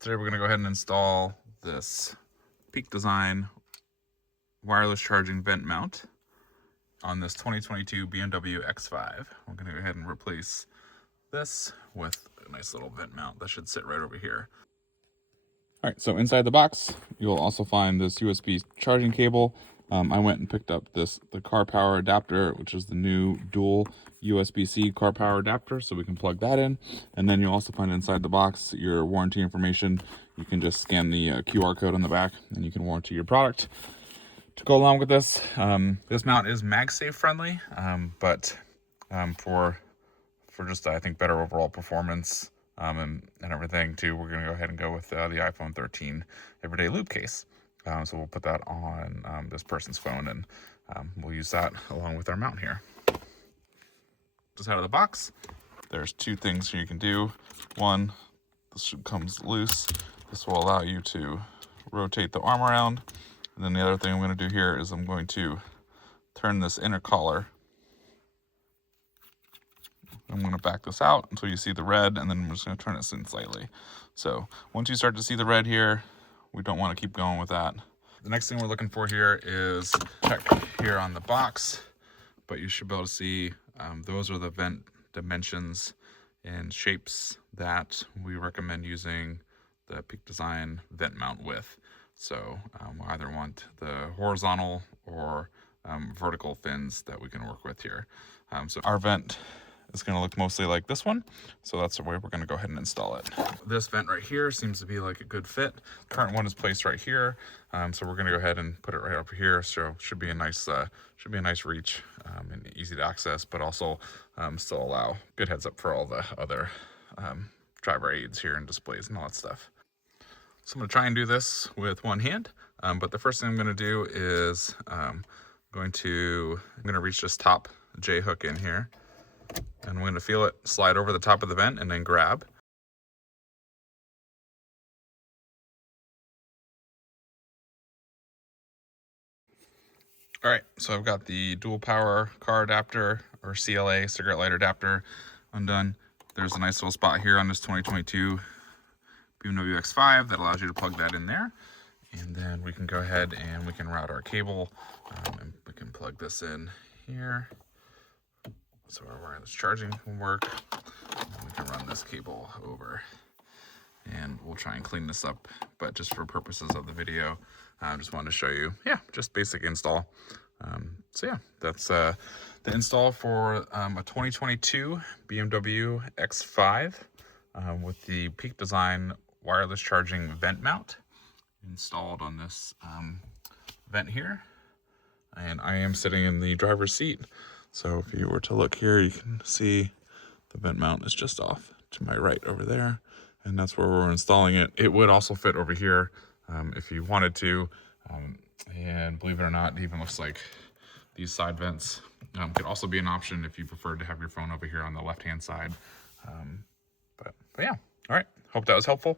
Today we're going to go ahead and install this Peak Design wireless charging vent mount on this 2022 BMW X5. We're going to go ahead and replace this with a nice little vent mount that should sit right over here. All right, so inside the box, you'll also find this USB charging cable. I went and picked up the car power adapter, which is the new dual USB-C car power adapter, so we can plug that in. And then you'll also find inside the box your warranty information. You can just scan the QR code on the back, and you can warranty your product. To go along with this, this mount is MagSafe friendly, but for just, I think, better overall performance and everything too, we're going to go ahead and go with the iPhone 13 everyday loop case. So we'll put that on this person's phone, and we'll use that along with our mount here. Just out of the box, there's two things you can do. One, this comes loose. This will allow you to rotate the arm around. And then the other thing I'm going to do here is I'm going to turn this inner collar. I'm going to back this out until you see the red, and then I'm just going to turn this in slightly. So once you start to see the red here, we don't want to keep going with that. The next thing we're looking for here is check here on the box, but you should be able to see those are the vent dimensions and shapes that we recommend using the Peak Design vent mount with. So we either want the horizontal or vertical fins that we can work with here. So our vent is going to look mostly like this one, so that's the way we're going to go ahead and install it. This vent right here seems to be like a good fit. Current one is placed right here, so we're going to go ahead and put it right over here. So should be a nice reach and easy to access, but also still allow good heads up for all the other driver aids here and displays and all that stuff. So I'm going to try and do this with one hand, but the first thing I'm going to do is I'm going to reach this top J hook in here. And I'm going to feel it slide over the top of the vent and then grab. All right, so I've got the dual power car adapter, or CLA, cigarette lighter adapter, undone. There's a nice little spot here on this 2022 BMW X5 that allows you to plug that in there. And then we can go ahead and we can route our cable, and we can plug this in here. So our wireless charging can work. And we can run this cable over, and we'll try and clean this up, but just for purposes of the video, I just wanted to show you, just basic install. So yeah, that's the install for a 2022 BMW X5 with the Peak Design wireless charging vent mount installed on this vent here. And I am sitting in the driver's seat. So if you were to look here, you can see the vent mount is just off to my right over there. And that's where we're installing it. It would also fit over here if you wanted to. And believe it or not, it even looks like these side vents could also be an option if you preferred to have your phone over here on the left-hand side. But yeah, all right. Hope that was helpful.